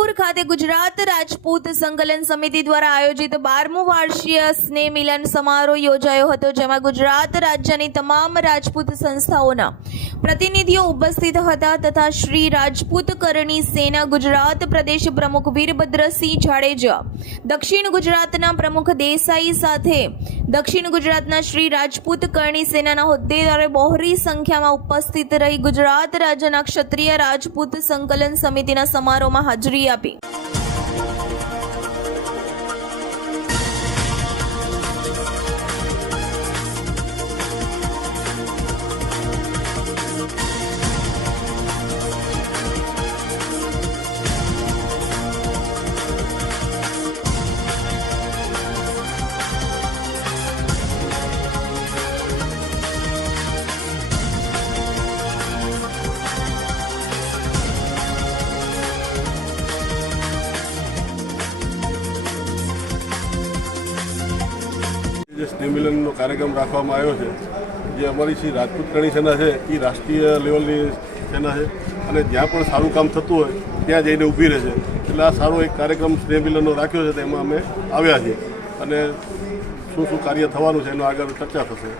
સારંગપુર ખાતે ગુજરાત રાજપૂત સંકલન સમિતિ દ્વારા આયોજિત બારમું વાર્ષિય સ્નેહ મિલન સમારોહ યોજાયો હતો, જેમાં ગુજરાત રાજ્યની તમામ રાજપૂત સંસ્થાઓના પ્રતિનિધિઓ ઉપસ્થિત હતા તથા શ્રી રાજપૂત કરણી સેના ગુજરાત પ્રદેશ પ્રમુખ વીરભદ્રસિંહ જાડેજા, દક્ષિણ ગુજરાતના પ્રમુખ દેસાઈ સાથે દક્ષિણ ગુજરાતના શ્રી રાજપૂત કરણી સેનાના હોદ્દેદારો બહોળી સંખ્યામાં ઉપસ્થિત રહી ગુજરાત રાજ્યના ક્ષત્રિય રાજપૂત સંકલન સમિતિના સમારોહમાં હાજરી India P. જે સ્નેહમિલનનો કાર્યક્રમ રાખવામાં આવ્યો છે, જે અમારી શ્રી રાજપૂત કરણી સેના છે, એ રાષ્ટ્રીય લેવલની સેના છે અને જ્યાં પણ સારું કામ થતું હોય, ત્યાં જઈને ઊભી રહે છે. એટલે આ સારો એક કાર્યક્રમ સ્નેહમિલનનો રાખ્યો છે, તેમાં અમે આવ્યા છીએ. અને શું શું કાર્ય થવાનું છે, એનો આગળ ચર્ચા થશે.